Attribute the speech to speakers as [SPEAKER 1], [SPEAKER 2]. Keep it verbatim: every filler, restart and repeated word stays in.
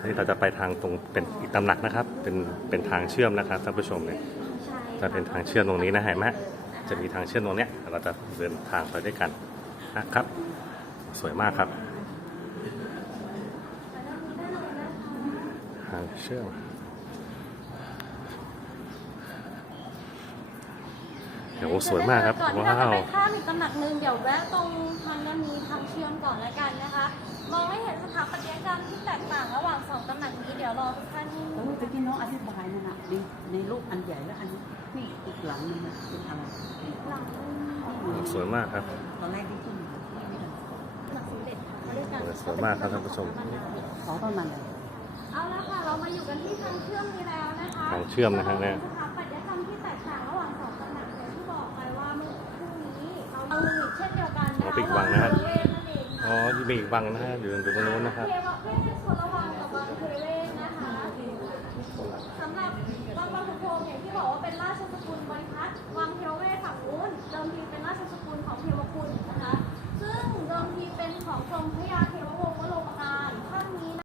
[SPEAKER 1] นี่เราจะไปทางตรงเป็นอีกตำหนักนะครับเป็นเป็นทางเชื่อมนะครับท่านผู้ชมเนี่ยจะเป็นทางเชื่อมตรงนี้นะเห็นไหมจะมีทางเชื่อมตรงเนี้ยเราจะเดินทางไปด้วยกันนะครับสวยมากครับทางเชื่อมเดี๋ยวสวยมากครับ
[SPEAKER 2] ก่อนที่
[SPEAKER 1] ว้า
[SPEAKER 2] เราจะ
[SPEAKER 1] ว
[SPEAKER 2] ไปข้ามอีกตำหนักหนึ่งเดี๋ยวแวะตรงทางด้านนี้ทางเชื่อมก่อนแล้วกันนะคะมองให้เห็นสถาปัตยกรรมที่แตกต่างระหว่างสองตำหนักนี้เดี๋ยวรอทุกท่านที่
[SPEAKER 3] เออตะกี้น้องอธิบายนั่นน่ะในในรูปอันใหญ่แล้วอันนี้นี่อีกหลังนึงเป็นอะไร
[SPEAKER 2] หลัง
[SPEAKER 1] สวยมากครับ
[SPEAKER 3] ตอนแรกที่ขึ้น
[SPEAKER 2] หลังสมเด็จค่ะเขาเรียกกัน
[SPEAKER 1] สวยมากครับท่านผู้ชม
[SPEAKER 3] ขอประมาณไหน
[SPEAKER 2] เอาละค่ะเรามาอยู่กันที่ทางเชื่อมนี้แล้วนะคะ
[SPEAKER 1] ทางเชื่อมนะฮะเนี่ย
[SPEAKER 2] สถาปัตยกรรมที่แตกต่างระหว่างสองตำหนักอย่างที่บอกไปว่าเมื่อครู่นี้เราเอาอีกเช่นเดียวกันนะคะ
[SPEAKER 1] เอาไปอีกวังนะครับ
[SPEAKER 2] วังเทเวศนั่นเอง
[SPEAKER 1] อ๋อมีอีกวังนะฮะอยู่ตรงนู้นนะครับ
[SPEAKER 2] เทวะเวชชนวังกับวังเทเวศนะคะสำหรับวังบางขุนพรหมอย่างที่บอกว่าเป็นราชสกุลบริพัตรวังเทวเว